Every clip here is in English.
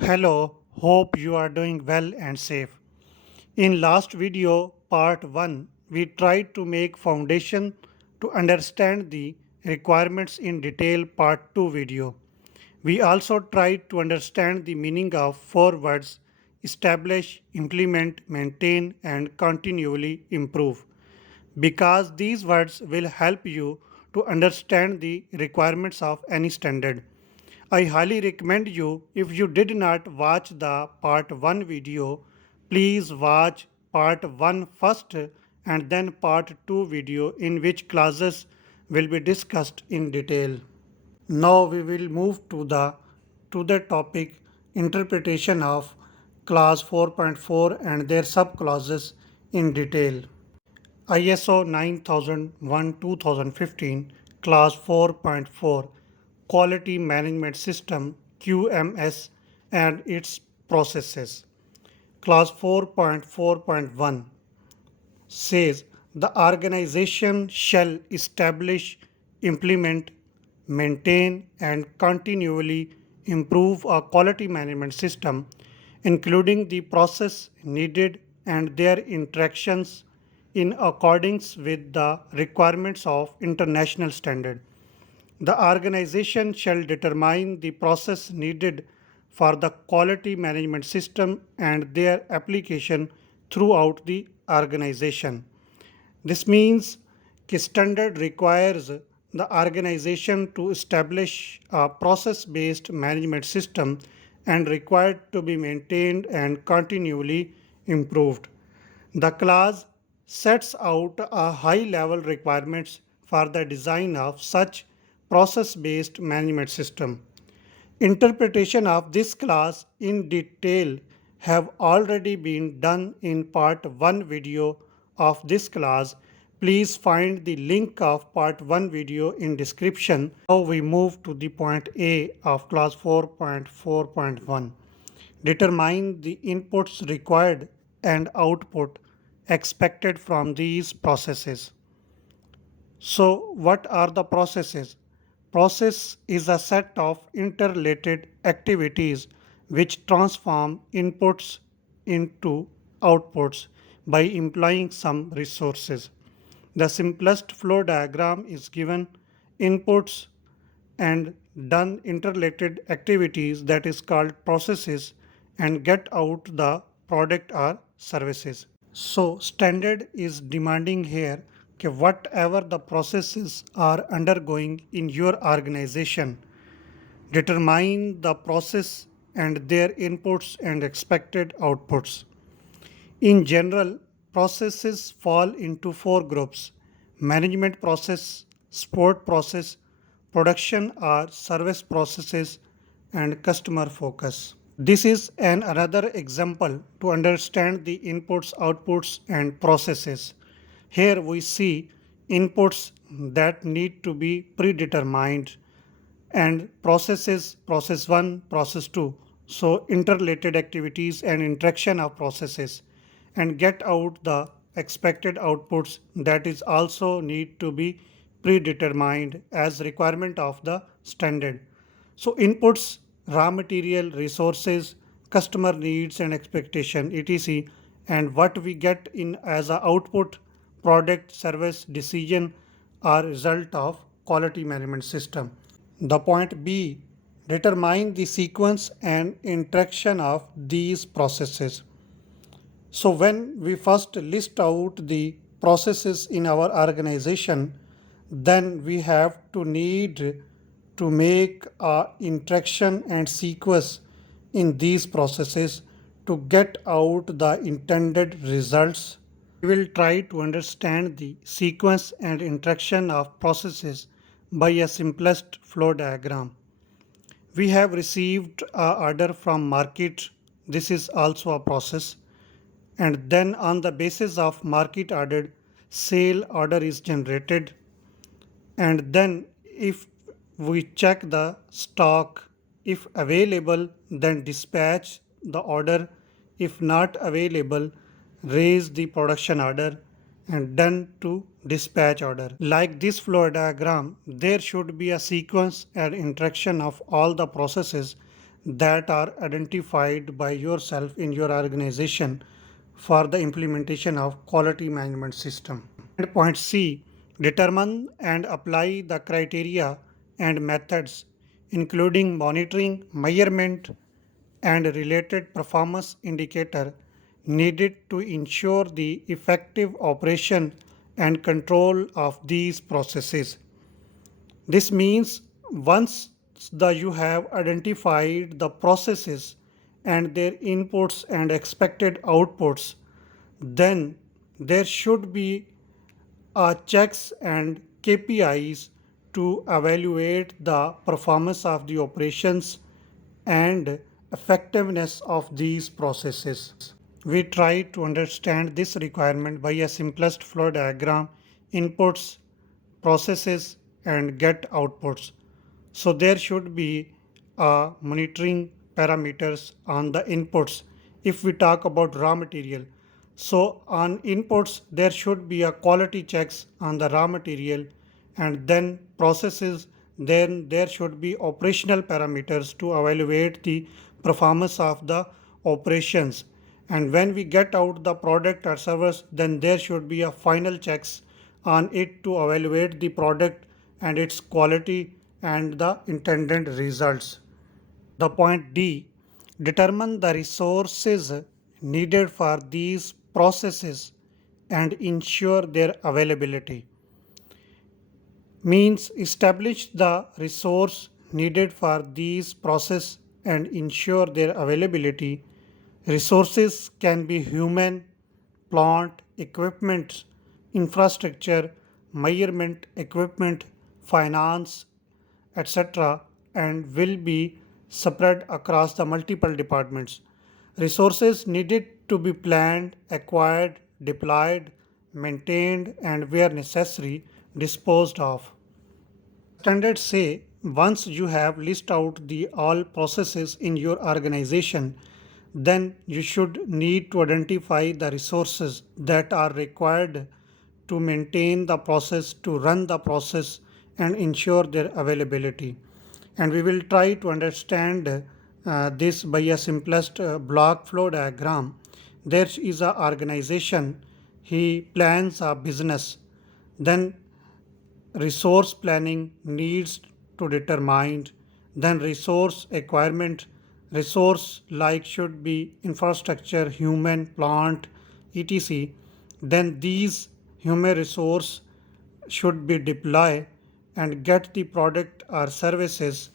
Hello, hope you are doing well and safe. In last video, part 1, we tried to make foundation to understand the requirements in detail part 2 video. We also tried to understand the meaning of four words establish, implement, maintain and continually improve because these words will help you to understand the requirements of any standard. I highly recommend you if you did not watch the part 1 video, please watch part 1 first and then part 2 video in which classes will be discussed in detail. Now we will move to the topic interpretation of clause 4.4 and their subclauses in detail. ISO 9001-2015 Class 4.4 Quality Management System QMS and its processes. Clause 4.4.1 says the organization shall establish, implement, maintain, and continually improve a quality management system, including the process needed and their interactions in accordance with the requirements of international standard. The organization shall determine the process needed for the quality management system and their application throughout the organization. This means कि standard requires the organization to establish a process-based management system and required to be maintained and continually improved. The clause sets out a high-level requirements for the design of such process-based management system. Interpretation of this clause in detail have already been done in part 1 video of this class. Please find the link of part 1 video in description. Now we move to the point A of class 4.4.1. Determine the inputs required and output expected from these processes. So, what are the processes? Process is a set of interrelated activities which transform inputs into outputs by employing some resources. The simplest flow diagram is given inputs and done interrelated activities that is called processes and get out the product or services. So standard is demanding here that whatever the processes are undergoing in your organization, determine the process and their inputs and expected outputs. In general, processes fall into four groups: management process, support process, production or service processes, and customer focus. This is another example to understand the inputs, outputs, and processes. Here we see inputs that need to be predetermined and processes, process 1, process 2. So interrelated activities and interaction of processes and get out the expected outputs that is also need to be predetermined as requirement of the standard. So inputs, raw material, resources, customer needs and expectation, etc. And what we get in as a output, product, service, decision are result of quality management system. The point B, determine the sequence and interaction of these processes. So when we first list out the processes in our organization, then we have to need to make a interaction and sequence in these processes to get out the intended results. We will try to understand the sequence and interaction of processes by a simplest flow diagram. We have received a order from market. This is also a process. And then on the basis of market order, sale order is generated. And then if we check the stock, if available, then dispatch the order. If not available, raise the production order and done to dispatch order. Like this flow diagram, there should be a sequence and interaction of all the processes that are identified by yourself in your organization for the implementation of quality management system. And point C, determine and apply the criteria and methods including monitoring, measurement and related performance indicator needed to ensure the effective operation and control of these processes. This means once you have identified the processes and their inputs and expected outputs, then there should be checks and KPIs to evaluate the performance of the operations and effectiveness of these processes. We try to understand this requirement by a simplest flow diagram, inputs, processes, and get outputs. So there should be monitoring parameters on the inputs. If we talk about raw material, so on inputs there should be a quality checks on the raw material, and then processes, then there should be operational parameters to evaluate the performance of the operations. And when we get out the product or service, then there should be a final checks on it to evaluate the product and its quality and the intended results. The point D, determine the resources needed for these processes and ensure their availability. Means establish the resource needed for these process and ensure their availability. Resources can be human, plant, equipment, infrastructure, measurement equipment, finance, etc., and will be spread across the multiple departments. Resources needed to be planned, acquired, deployed, maintained, and where necessary, disposed of. Standards say once you have list out the all processes in your organization, then you should need to identify the resources that are required to maintain the process, to run the process, and ensure their availability. And we will try to understand this by a simplest block flow diagram. There is a organization, he plans a business, then resource planning needs to determine, then resource acquirement, resource like should be infrastructure, human, plant, etc. Then these human resource should be deployed and get the product or services.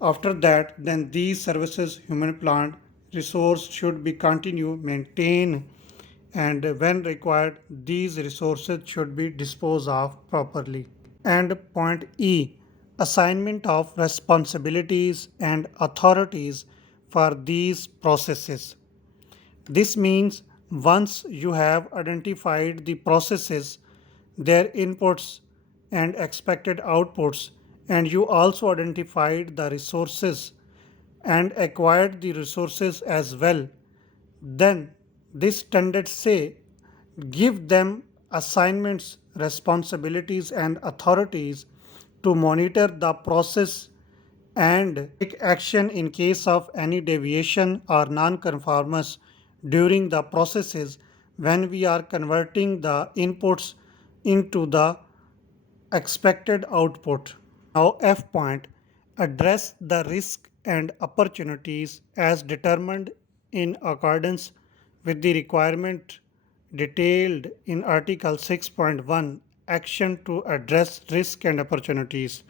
After that, then these services, human, plant, resource should be continue maintain, and when required these resources should be disposed of properly. And point E, assignment of responsibilities and authorities for these processes. This means once you have identified the processes, their inputs and expected outputs, and you also identified the resources and acquired the resources as well, then this standard say give them assignments, responsibilities, and authorities to monitor the process and take action in case of any deviation or non-conformance during the processes when we are converting the inputs into the expected output. Now, F point, address the risk and opportunities as determined in accordance with the requirement detailed in Article 6.1, action to address risk and opportunities.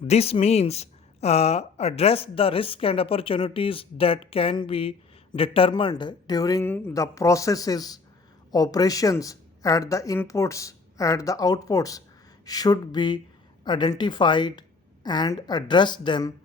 This means address the risk and opportunities that can be determined during the processes, operations, at the inputs, at the outputs should be identified and address them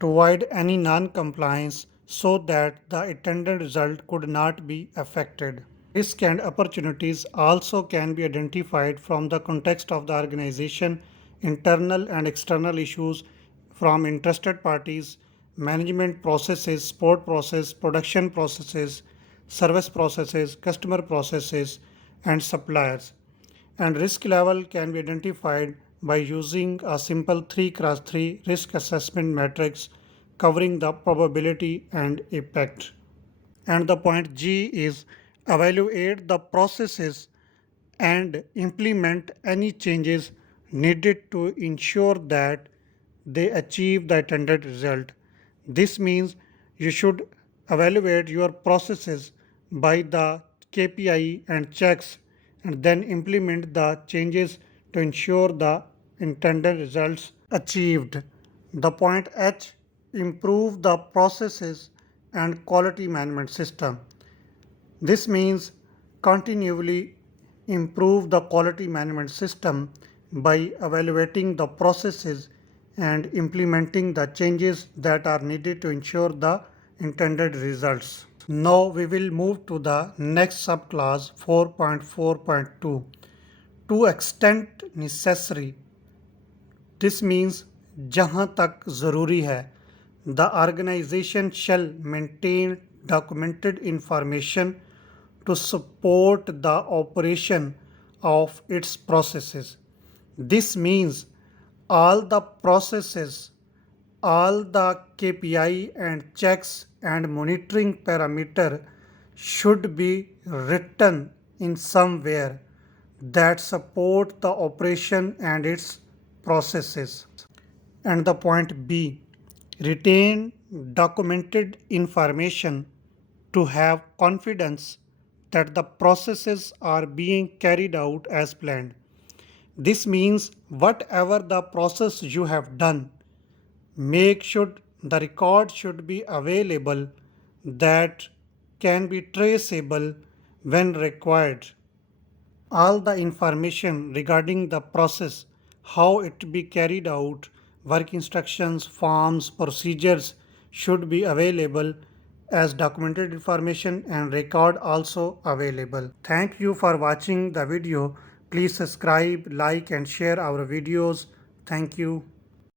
to avoid any non-compliance so that the intended result could not be affected. Risks and opportunities also can be identified from the context of the organization, internal and external issues from interested parties, management processes, support process, production processes, service processes, customer processes, and suppliers. And risk level can be identified by using a simple 3x3 risk assessment matrix covering the probability and effect. And the point G is evaluate the processes and implement any changes needed to ensure that they achieve the intended result. This means you should evaluate your processes by the KPI and checks and then implement the changes to ensure the intended results achieved. The point H improve the processes and quality management system. This means continually improve the quality management system by evaluating the processes and implementing the changes that are needed to ensure the intended results. Now we will move to the next subclass 4.4.2 to extent necessary. This means जहाँ तक ज़रूरी है the organization shall maintain documented information to support the operation of its processes. This means all the processes, all the KPI and checks and monitoring parameter should be written in somewhere that support the operation and its processes. And the point B, retain documented information to have confidence that the processes are being carried out as planned. This means whatever the process you have done, make sure the record should be available that can be traceable when required. All the information regarding the process, how it be carried out, work instructions, forms, procedures should be available as documented information and record also available. Thank you for watching the video. Please subscribe, like and share our videos. Thank you.